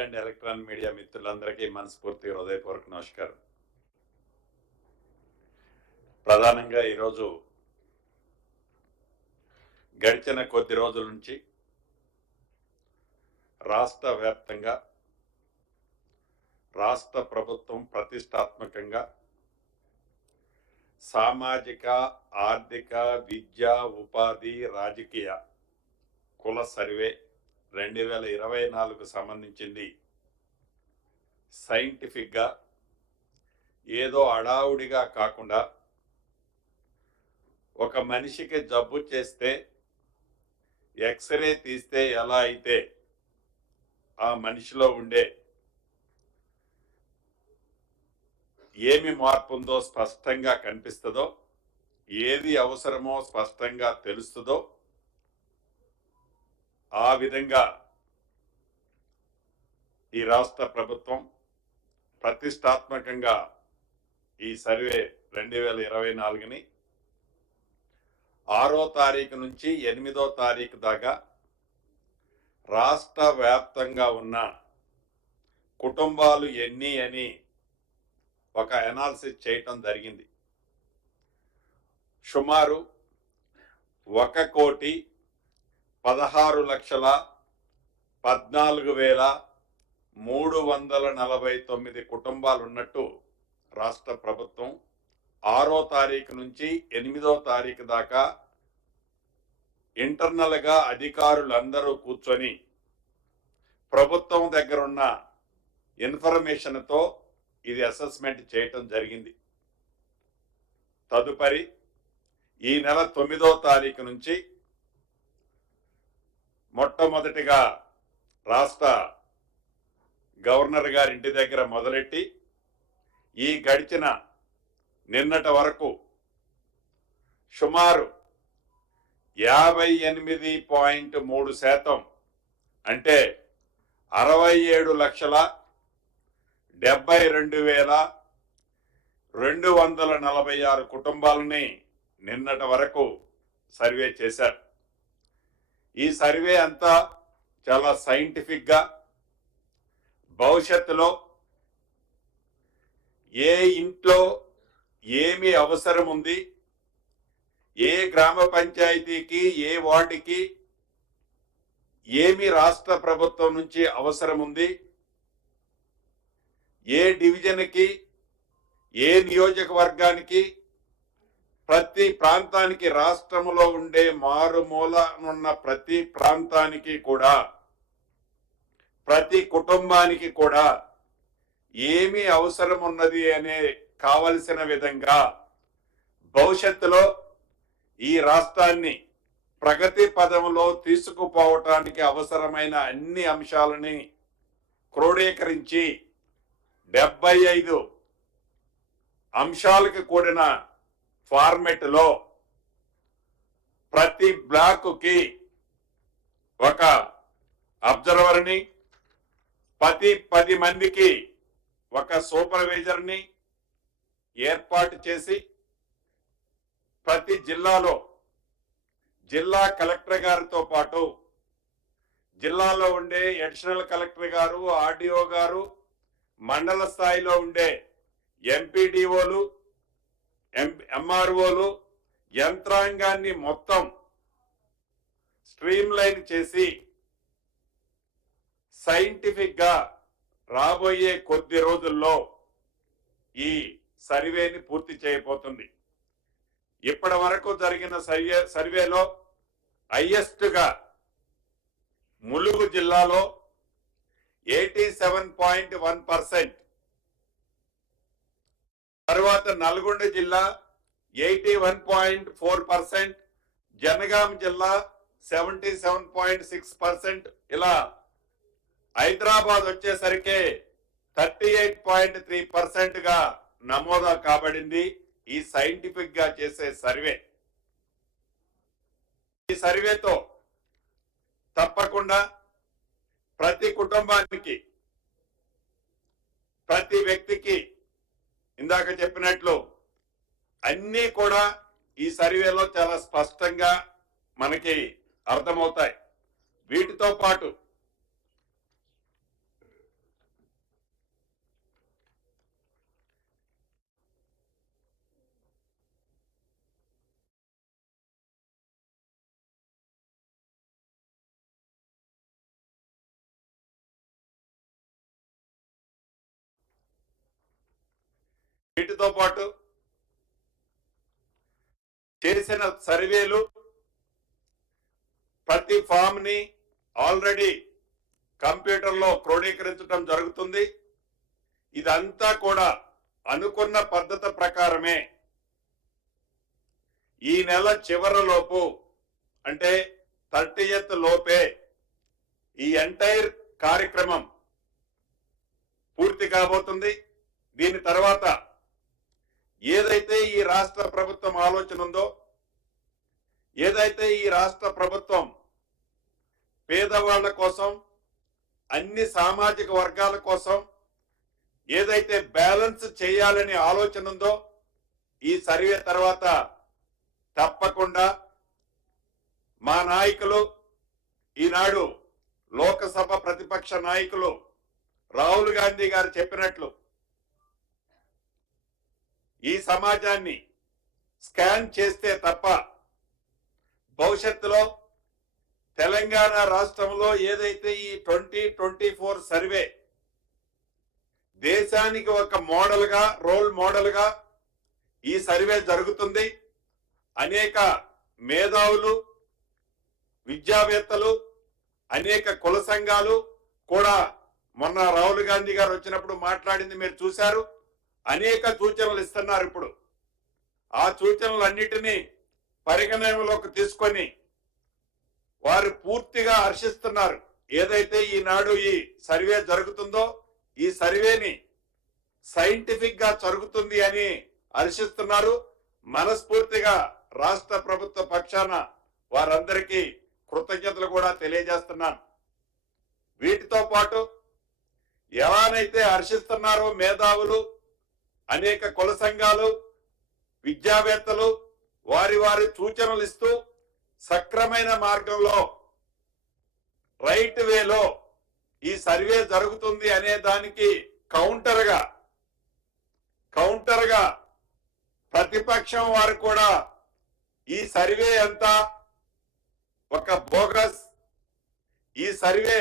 And electronic media మిత్రులందరికీ మనస్ఫూర్తిగా హృదయపూర్వక నమస్కారం. ప్రధానంగా ఈరోజు గడిచిన కొద్ది రోజుల నుంచి రాష్ట్ర వ్యాప్తంగా రాష్ట్ర ప్రభుత్వం ప్రతిష్టాత్మకంగా సామాజిక, ఆర్థిక, విద్య, ఉపాధి, రాజకీయ కుల సర్వే 2024 సంబంధించింది సైంటిఫిక్గా ఏదో అడావుడిగా కాకుండా ఒక మనిషికి జబ్బు చేస్తే ఎక్స్రే తీస్తే ఎలా అయితే ఆ మనిషిలో ఉండే ఏమి మార్పు ఉందో స్పష్టంగా కనిపిస్తుందో, ఏది అవసరమో స్పష్టంగా తెలుస్తుందో ఆ విధంగా ఈ రాష్ట్ర ప్రభుత్వం ప్రతిష్టాత్మకంగా ఈ సర్వే 2024ని 6వ తారీఖు నుంచి 8వ తారీఖు దాకా రాష్ట్ర వ్యాప్తంగా ఉన్న కుటుంబాలు ఎన్ని అని ఒక అనాలిసిస్ చేయటం జరిగింది. సుమారు 1,14,349 కుటుంబాలు ఉన్నట్టు రాష్ట్ర ప్రభుత్వం 6వ తారీఖు నుంచి 8వ తారీఖు దాకా ఇంటర్నల్గా అధికారులందరూ కూర్చొని ప్రభుత్వం దగ్గర ఉన్న ఇన్ఫర్మేషన్తో ఇది అసెస్మెంట్ చేయటం జరిగింది. తదుపరి ఈ నెల 9వ తారీఖు నుంచి మొట్టమొదటిగా రాష్ట్ర గవర్నర్ గారి ఇంటి దగ్గర మొదలెట్టి ఈ గడిచిన నిన్నటి వరకు సుమారు 58.3% అంటే 67,72,246 కుటుంబాలని నిన్నటి వరకు సర్వే చేశారు. ఈ సర్వే అంతా చాలా సైంటిఫిక్గా భవిష్యత్తులో ఏ ఇంట్లో ఏమి అవసరం ఉంది, ఏ గ్రామ పంచాయతీకి, ఏ వార్డుకి ఏమి రాష్ట్ర ప్రభుత్వం నుంచి అవసరం ఉంది, ఏ డివిజన్కి, ఏ నియోజకవర్గానికి, ప్రతి ప్రాంతానికి, రాష్ట్రంలో ఉండే మారుమూలనున్న ప్రతి ప్రాంతానికి కూడా, ప్రతి కుటుంబానికి కూడా ఏమి అవసరం ఉన్నది అనే కావలసిన విధంగా భవిష్యత్తులో ఈ రాష్ట్రాన్ని ప్రగతి పదంలో తీసుకుపోవటానికి అవసరమైన అన్ని అంశాలని క్రోడీకరించి 75 అంశాలకు కూడిన ఫార్మెట్లో ప్రతి బ్లాకుకి ఒక అబ్జర్వర్ని, ప్రతి 10 మందికి ఒక సూపర్వైజర్ని ఏర్పాటు చేసి ప్రతి జిల్లాలో జిల్లా కలెక్టర్ గారితో పాటు జిల్లాలో ఉండే అడిషనల్ కలెక్టర్ గారు, ఆర్డీఓ గారు, మండల స్థాయిలో ఉండే ఎంపీడీఓలు, ఎంఆర్ఓలు యంత్రాంగాన్ని మొత్తం స్ట్రీమ్ లైన్ చేసి సైంటిఫిక్గా రాబోయే కొద్ది రోజుల్లో ఈ సర్వేని పూర్తి చేయబోతుంది. ఇప్పటి వరకు జరిగిన సర్వేలో హైయెస్ట్గా ములుగు జిల్లాలో 87.1%, తర్వాత నల్గొండ జిల్లా 81.4%, జనగాం జిల్లా 77.6%, ఇలా హైదరాబాద్ వచ్చేసరికి 38.3%గా నమోదు కాబడింది. ఈ సైంటిఫిక్ గా చేసే సర్వే. ఈ సర్వేతో తప్పకుండా ప్రతి కుటుంబానికి, ప్రతి వ్యక్తికి ఇందాక చెప్పినట్లు అన్నీ కూడా ఈ సర్వేలో చాలా స్పష్టంగా మనకి అర్థమవుతాయి. వీటితో పాటు వీటితో పాటు చేసిన సర్వేలు ప్రతి ఫామ్ ని ఆల్రెడీ కంప్యూటర్లో క్రోడీకరించడం జరుగుతుంది. ఇదంతా కూడా అనుకున్న పద్ధతి ప్రకారమే ఈ నెల చివరిలోపు అంటే 30th లోపే ఈ ఎంటైర్ కార్యక్రమం పూర్తి కాబోతుంది. దీని తర్వాత ఏదైతే ఈ రాష్ట్ర ప్రభుత్వం ఆలోచన ఉందో, ఏదైతే ఈ రాష్ట్ర ప్రభుత్వం పేదవాళ్ల కోసం, అన్ని సామాజిక వర్గాల కోసం ఏదైతే బ్యాలెన్స్ చేయాలని ఆలోచన ఉందో, ఈ సర్వే తర్వాత తప్పకుండా మా నాయకులు, ఈనాడు లోకసభ ప్రతిపక్ష నాయకులు రాహుల్ గాంధీ గారు చెప్పినట్లు ఈ సమాజాన్ని స్కాన్ చేస్తే తప్ప భవిష్యత్తులో తెలంగాణ రాష్ట్రంలో ఏదైతే ఈ 2024 సర్వే దేశానికి ఒక మోడల్గా, రోల్ మోడల్గా ఈ సర్వే జరుగుతుంది. అనేక మేధావులు, విద్యావేత్తలు, అనేక కుల సంఘాలు కూడా మొన్న రాహుల్ గాంధీ గారు వచ్చినప్పుడు మాట్లాడింది మీరు చూశారు. అనేక సూచనలు ఇస్తున్నారు. ఇప్పుడు ఆ సూచనలన్నిటినీ పరిగణనలోకి తీసుకొని వారు పూర్తిగా హర్షిస్తున్నారు. ఏదైతే ఈనాడు ఈ సర్వే జరుగుతుందో ఈ సర్వేని సైంటిఫిక్ గా జరుగుతుంది అని హర్షిస్తున్నారు. మనస్ఫూర్తిగా రాష్ట్ర ప్రభుత్వ పక్షాన వారందరికీ కృతజ్ఞతలు కూడా తెలియజేస్తున్నాను. వీటితో పాటు ఎలానైతే హర్షిస్తున్నారో మేధావులు, అనేక కుల సంఘాలు, విద్యావేత్తలు వారి వారి సూచనలు ఇస్తూ సక్రమైన మార్గంలో, రైట్ వేలో ఈ సర్వే జరుగుతుంది అనే దానికి కౌంటర్గా ప్రతిపక్షం వారు కూడా ఈ సర్వే అంతా ఒక బోగస్, ఈ సర్వే